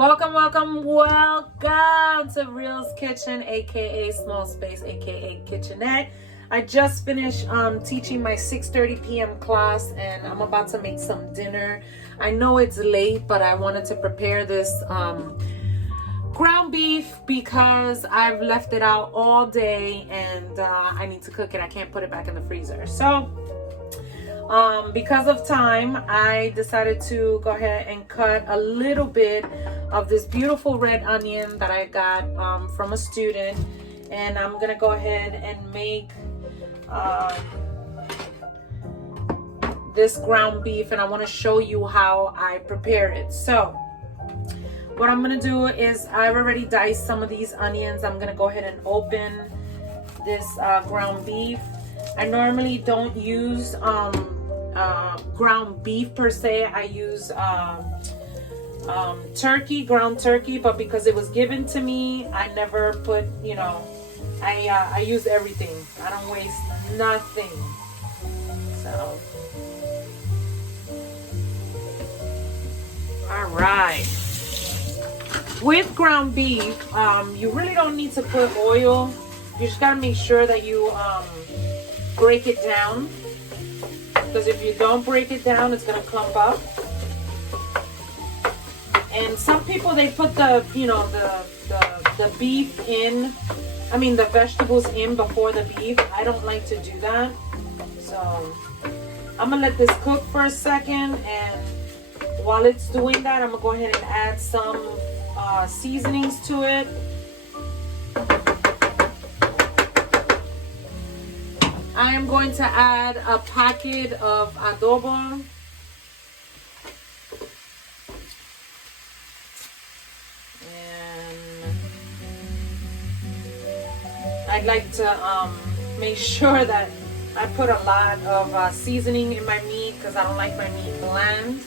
Welcome to Real's Kitchen, aka Small Space, aka Kitchenette. I just finished teaching my 6:30 p.m. class, and I'm about to make some dinner. I know it's late, but I wanted to prepare this ground beef because I've left it out all day, and I need to cook it. I can't put it back in the freezer. So because of time, I decided to go ahead and cut a little bit of this beautiful red onion that I got from a student, and I'm gonna go ahead and make this ground beef, and I want to show you how I prepare it. So what I'm gonna do is I've already diced some of these onions. I'm gonna go ahead and open this ground beef. I normally don't use ground beef per se. I use ground turkey, but because it was given to me, I never put, I use everything. I don't waste nothing. So, all right. With ground beef, you really don't need to put oil. You just gotta make sure that you break it down, because if you don't break it down, it's gonna clump up. And some people, they put the beef in, the vegetables in before the beef. I don't like to do that. So I'm gonna let this cook for a second, and while it's doing that, I'm gonna go ahead and add some seasonings to it. I am going to add a packet of adobo. And I'd like to make sure that I put a lot of seasoning in my meat, because I don't like my meat bland.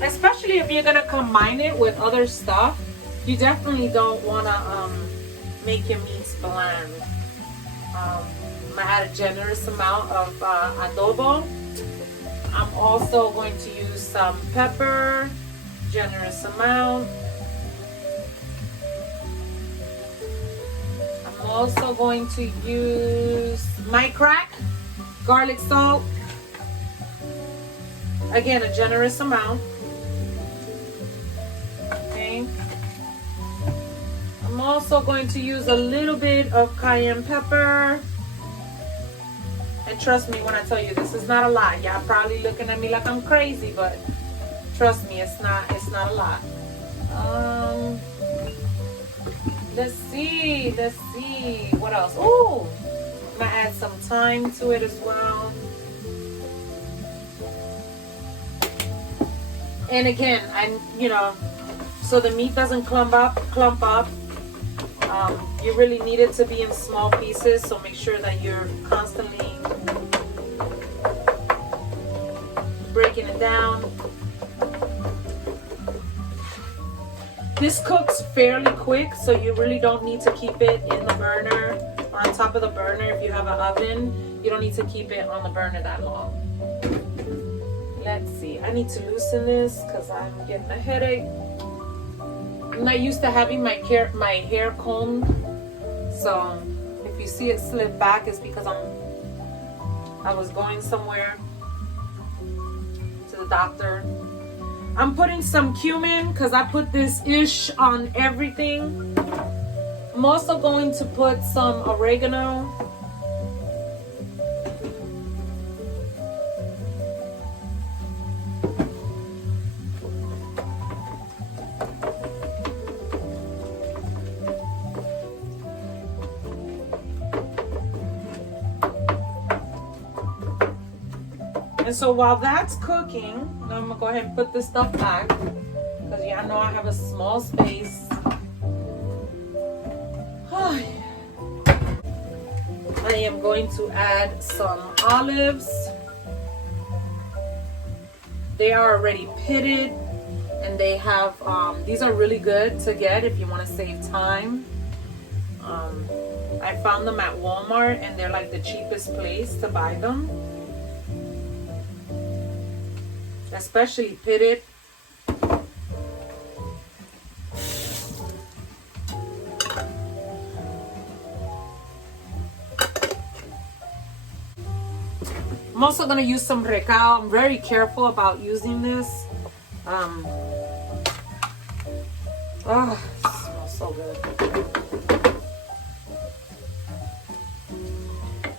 Especially if you're going to combine it with other stuff, you definitely don't want to make your meats bland. I'm going to add a generous amount of adobo. I'm also going to use some pepper, generous amount. I'm also going to use my crack, garlic salt. Again, a generous amount. Okay. I'm also going to use a little bit of cayenne pepper. And trust me when I tell you, this is not a lot. Y'all probably looking at me like I'm crazy, but trust me, it's not a lot. Let's see. What else? Ooh, I'm gonna add some thyme to it as well. And again, so the meat doesn't clump up. You really need it to be in small pieces, so make sure that you're constantly breaking it down. This cooks fairly quick, so you really don't need to keep it in the burner or on top of the burner. If you have an oven, you don't need to keep it on the burner that long. Let's see. I need to loosen this because I'm getting a headache. I'm not used to having my hair combed, so if you see it slip back, it's because I was going somewhere to the doctor. I'm putting some cumin because I put this ish on everything. I'm also going to put some oregano. And so while that's cooking, I'm gonna go ahead and put this stuff back, because y'all know I have a small space. I am going to add some olives. They are already pitted, and they have these are really good to get if you want to save time. I found them at Walmart, and they're like the cheapest place to buy them. Especially pitted. I'm also gonna use some recao. I'm very careful about using this. Oh, it smells so good.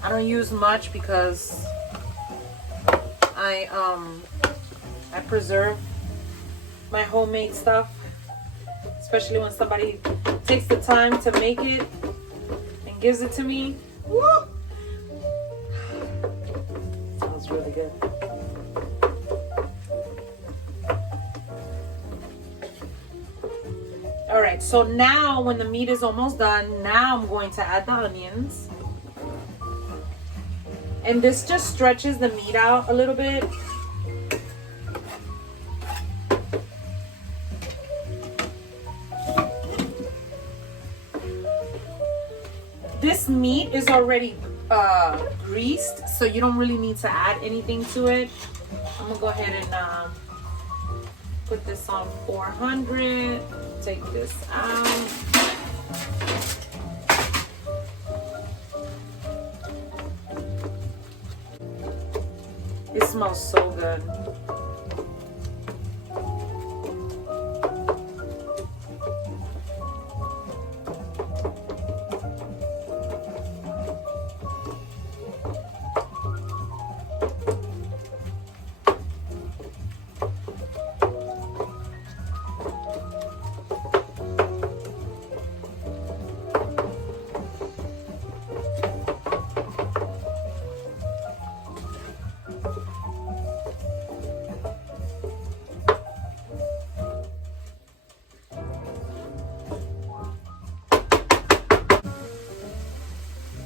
I don't use much because I preserve my homemade stuff, especially when somebody takes the time to make it and gives it to me. Woo! Smells really good. All right, so now when the meat is almost done, now I'm going to add the onions. And this just stretches the meat out a little bit. This meat is already greased, so you don't really need to add anything to it. I'm gonna go ahead and put this on 400. Take this out. It smells so good.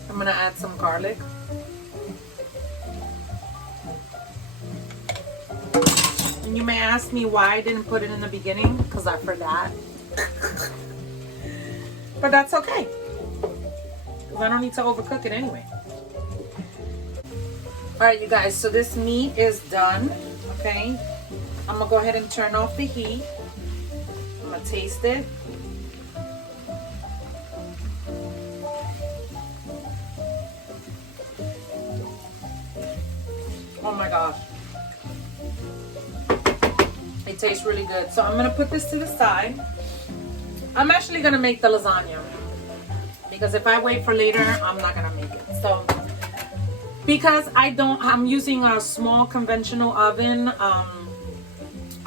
I'm gonna add some garlic. And you may ask me why I didn't put it in the beginning, because I forgot. But that's okay, because I don't need to overcook it anyway. Alright, you guys, so this meat is done, okay? I'm gonna go ahead and turn off the heat. I'm gonna taste it. Oh my gosh. It tastes really good. So I'm gonna put this to the side. I'm actually gonna make the lasagna, because if I wait for later, I'm not gonna make it. So because I'm using a small conventional oven, I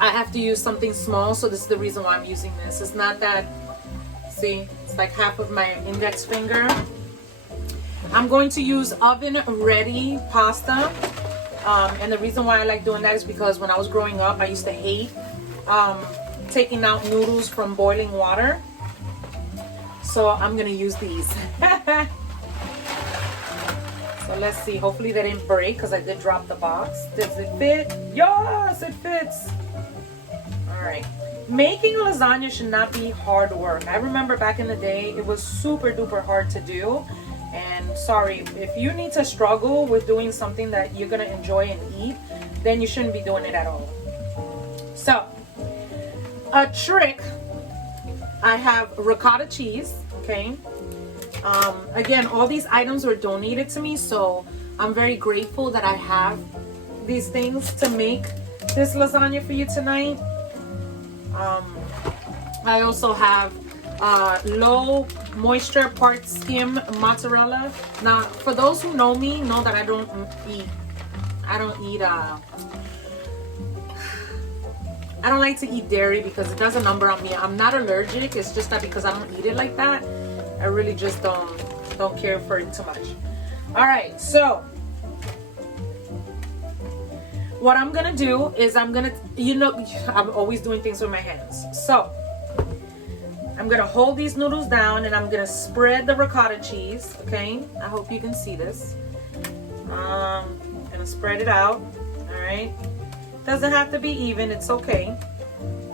have to use something small, so this is the reason why I'm using this. It's not that, see, it's like half of my index finger. I'm going to use oven ready pasta. And the reason why I like doing that is because when I was growing up, I used to hate taking out noodles from boiling water. So I'm gonna use these. So let's see, hopefully they didn't break, because I did drop the box. Does it fit? Yes, it fits. All right. Making a lasagna should not be hard work. I remember back in the day, it was super duper hard to do. And sorry, if you need to struggle with doing something that you're gonna enjoy and eat, then you shouldn't be doing it at all. So, a trick, I have ricotta cheese, okay? Again, all these items were donated to me, so I'm very grateful that I have these things to make this lasagna for you tonight. I also have low moisture part skim mozzarella. Now, for those who know me, know that I don't like to eat dairy because it does a number on me. I'm not allergic, it's just that because I don't eat it like that, I really just don't care for it too much. All right, so what I'm gonna do is I'm always doing things with my hands. So I'm gonna hold these noodles down and I'm gonna spread the ricotta cheese, okay? I hope you can see this. Gonna spread it out, all right? Doesn't have to be even, it's okay,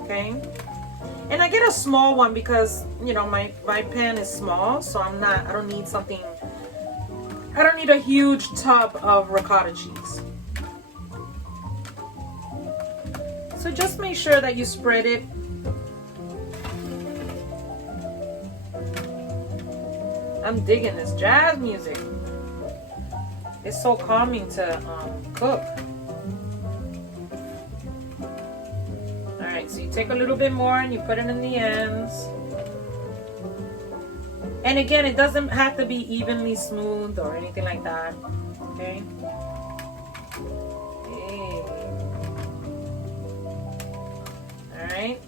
okay? And I get a small one because, you know, my pan is small, so I don't need a huge tub of ricotta cheese. So just make sure that you spread it. I'm digging this jazz music. It's so calming to cook. Alright, so you take a little bit more and you put it in the ends. And again, it doesn't have to be evenly smooth or anything like that. Okay? Hey. Alright.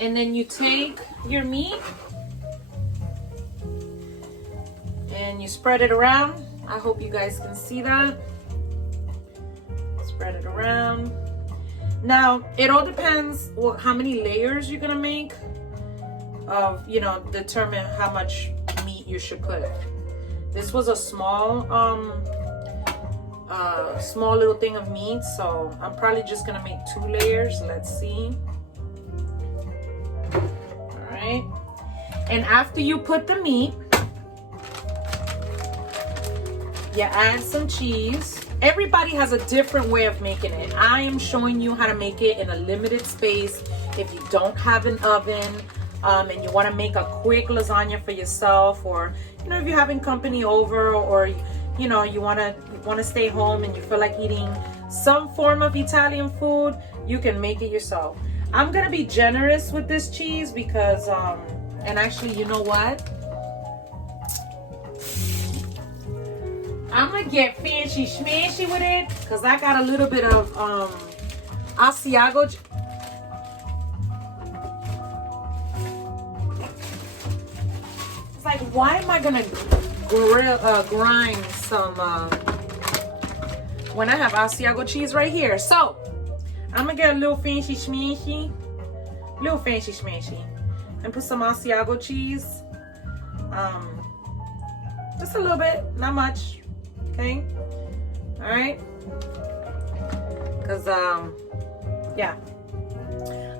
And then you take your meat and you spread it around. I hope you guys can see that. Spread it around. Now, it all depends how many layers you're gonna make of, you know, determine how much meat you should put. This was a small little thing of meat, so I'm probably just gonna make 2 layers. Let's see. Alright. And after you put the meat, you add some cheese. Everybody has a different way of making it. I am showing you how to make it in a limited space. If you don't have an oven and you want to make a quick lasagna for yourself, or you know, if you're having company over, or you know, you want to stay home and you feel like eating some form of Italian food, you can make it yourself. I'm gonna be generous with this cheese because and actually, you know what? I'm gonna get fancy schmancy with it because I got a little bit of Asiago. It's like, why am I gonna grind some when I have Asiago cheese right here? So I'm gonna get a little fancy schmancy, and put some Asiago cheese. Just a little bit, not much. Okay, all right, because yeah,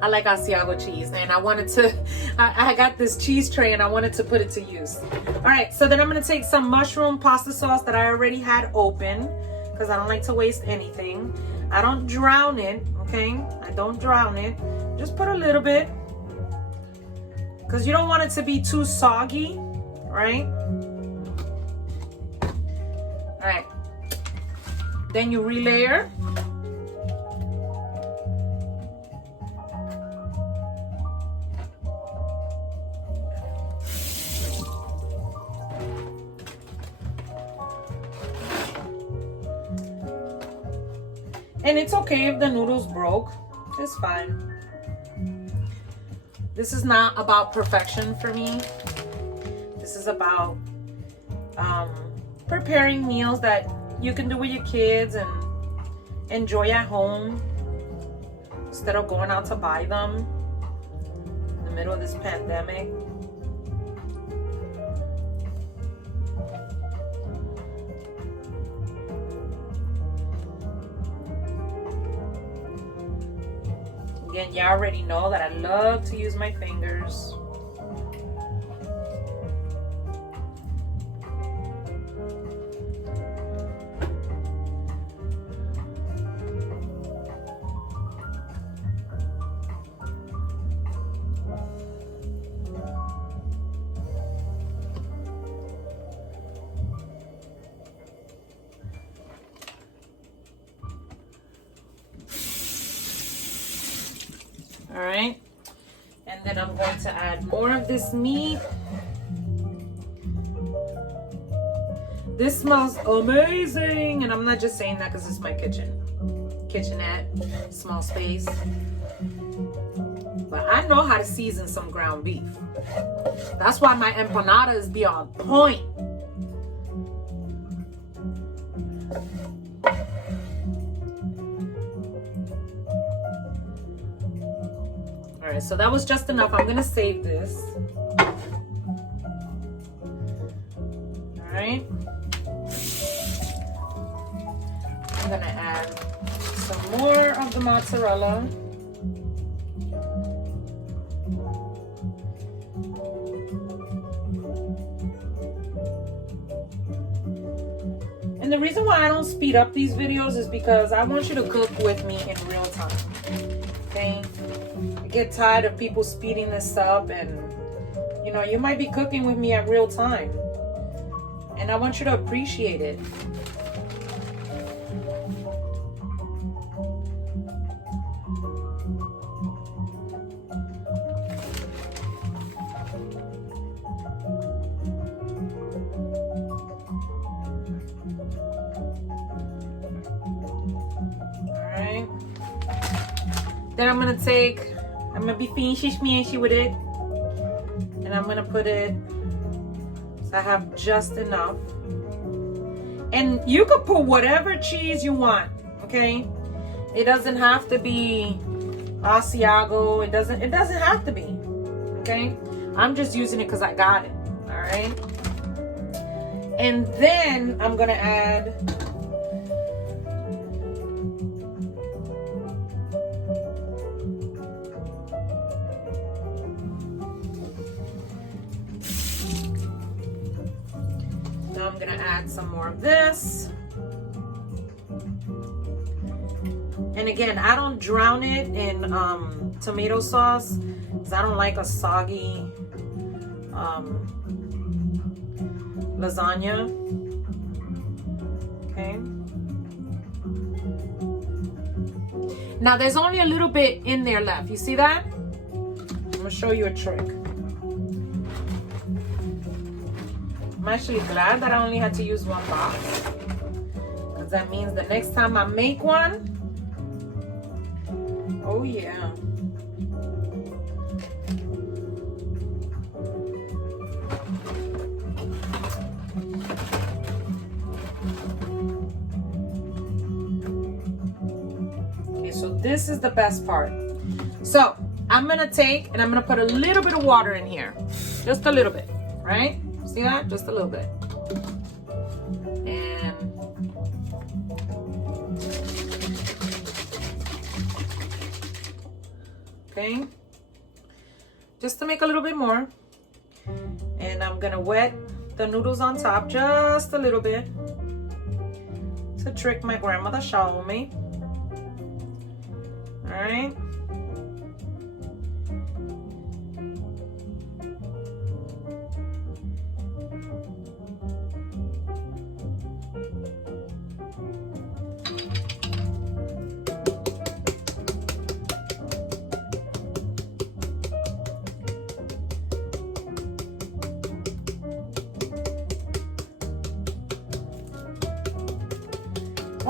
I like Asiago cheese, and I wanted to I got this cheese tray and I wanted to put it to use. All right, so then I'm gonna take some mushroom pasta sauce that I already had open because I don't like to waste anything. I don't drown it, okay? I don't drown it. Just put a little bit because you don't want it to be too soggy, right? All right, then you relayer. And it's okay if the noodles broke, it's fine. This is not about perfection for me. This is about preparing meals that you can do with your kids and enjoy at home instead of going out to buy them in the middle of this pandemic. Again, you already know that I love to use my fingers. All right, and then I'm going to add more of this meat. This smells amazing, and I'm not just saying that because it's my kitchenette, small space. But I know how to season some ground beef. That's why my empanadas be on point. All right, so that was just enough. I'm gonna save this. All right. I'm gonna add some more of the mozzarella. And the reason why I don't speed up these videos is because I want you to cook with me in real time. Okay? I get tired of people speeding this up, and you know, you might be cooking with me at real time. And I want you to appreciate it. Alright. Then I'm gonna be finishy with it. And I'm gonna put it, so I have just enough. And you could put whatever cheese you want, okay? It doesn't have to be Asiago. It doesn't have to be, okay? I'm just using it because I got it, all right? And then I'm gonna add some more of this. And again, I don't drown it in tomato sauce because I don't like a soggy lasagna. Okay. Now there's only a little bit in there left. You see that? I'm gonna show you a trick. I'm actually glad that I only had to use one box, because that means the next time I make one, oh yeah. Okay, so this is the best part. So I'm gonna take and I'm gonna put a little bit of water in here, just a little bit, right? See that? Just a little bit. And okay, just to make a little bit more. And I'm gonna wet the noodles on top just a little bit to trick my grandmother showed me. All right.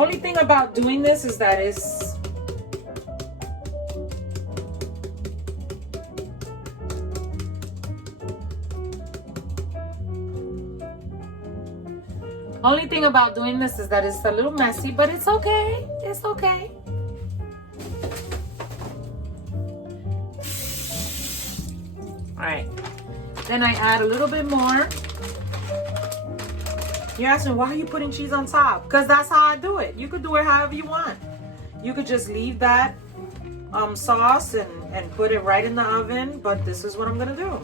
Only thing about doing this is that it's a little messy, but it's okay. It's okay. All right. Then I add a little bit more. You're asking, why are you putting cheese on top? Because that's how I do it. You could do it however you want. You could just leave that sauce and put it right in the oven, but this is what I'm gonna do.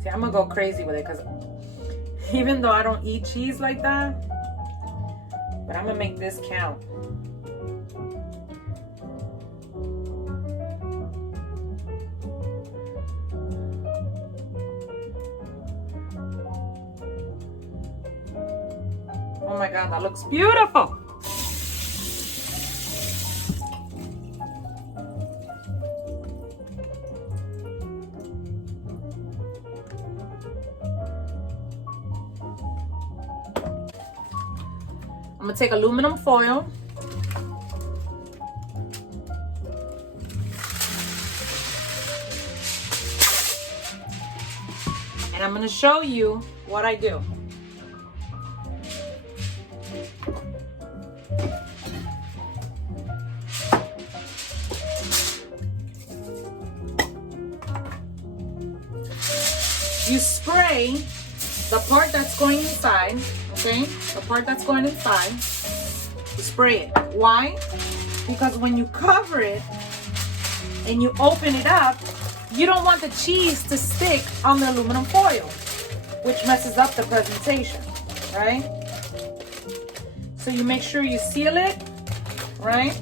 See, I'm gonna go crazy with it because even though I don't eat cheese like that, but I'm gonna make this count. Oh my God, that looks beautiful. I'm gonna take aluminum foil. And I'm gonna show you what I do. You spray the part that's going inside, okay? The part that's going inside, you spray it. Why? Because when you cover it, and you open it up, you don't want the cheese to stick on the aluminum foil, which messes up the presentation, right? So you make sure you seal it, right?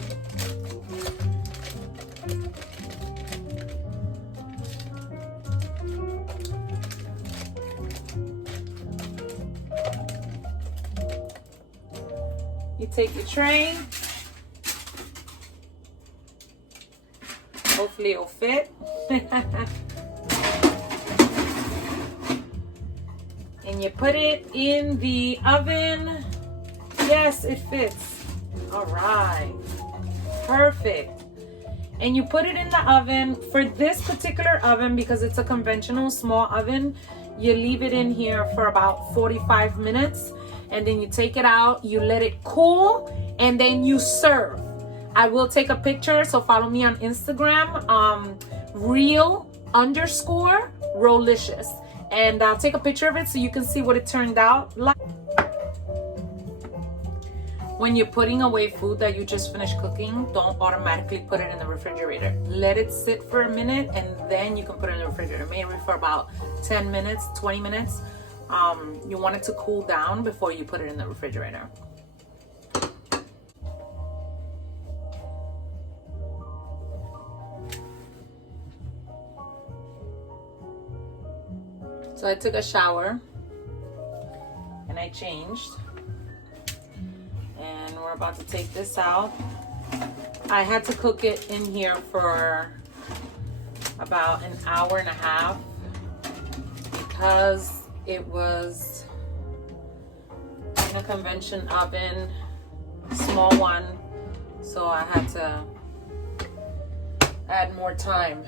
You take your tray. Hopefully it'll fit. And you put it in the oven. Yes, it fits. All right. Perfect. And you put it in the oven. For this particular oven, because it's a conventional small oven, you leave it in here for about 45 minutes. And then you take it out, you let it cool, and then you serve. I will take a picture, so follow me on Instagram, Real.raw.Fitness, and I'll take a picture of it so you can see what it turned out like. When you're putting away food that you just finished cooking, don't automatically put it in the refrigerator. Let it sit for a minute, and then you can put it in the refrigerator, maybe for about 10 minutes, 20 minutes. You want it to cool down before you put it in the refrigerator. So I took a shower and I changed, and we're about to take this out. I had to cook it in here for about an hour and a half because it was in a convention oven, small one, so I had to add more time.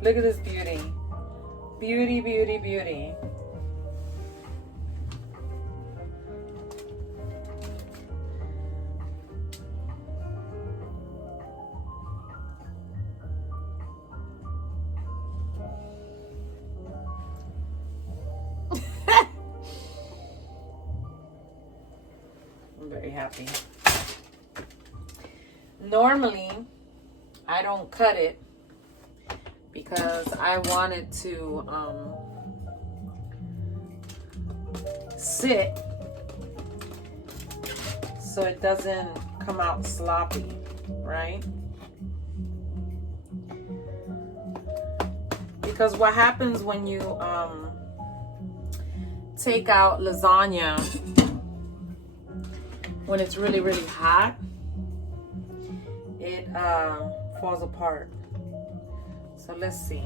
Look at this beauty. Beauty, beauty, beauty. I'm very happy. Normally, I don't cut it because I want it to sit so it doesn't come out sloppy, right? Because what happens when you take out lasagna when it's really, really hot, it falls apart. So let's see.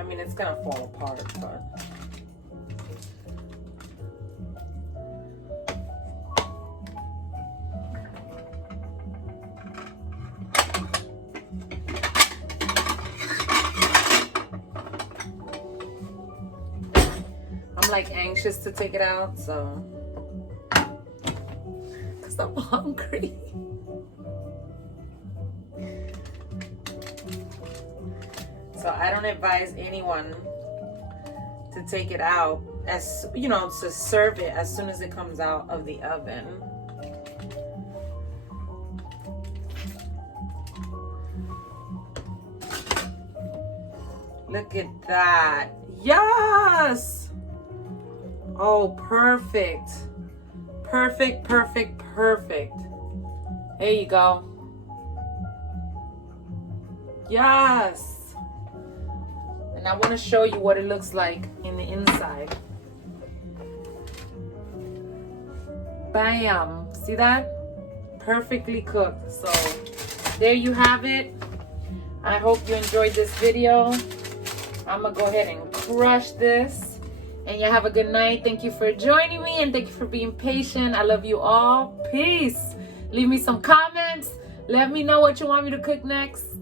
I mean, it's gonna fall apart, but I'm like anxious to take it out, so because I'm hungry. So I don't advise anyone to take it out, as you know, to serve it as soon as it comes out of the oven. Look at that. Yes. Oh, perfect. Perfect, perfect, perfect. There you go. Yes. And I want to show you what it looks like in the inside. Bam. See that? Perfectly cooked. So there you have it. I hope you enjoyed this video. I'm going to go ahead and crush this. And you have a good night. Thank you for joining me, and thank you for being patient. I love you all. Peace. Leave me some comments. Let me know what you want me to cook next.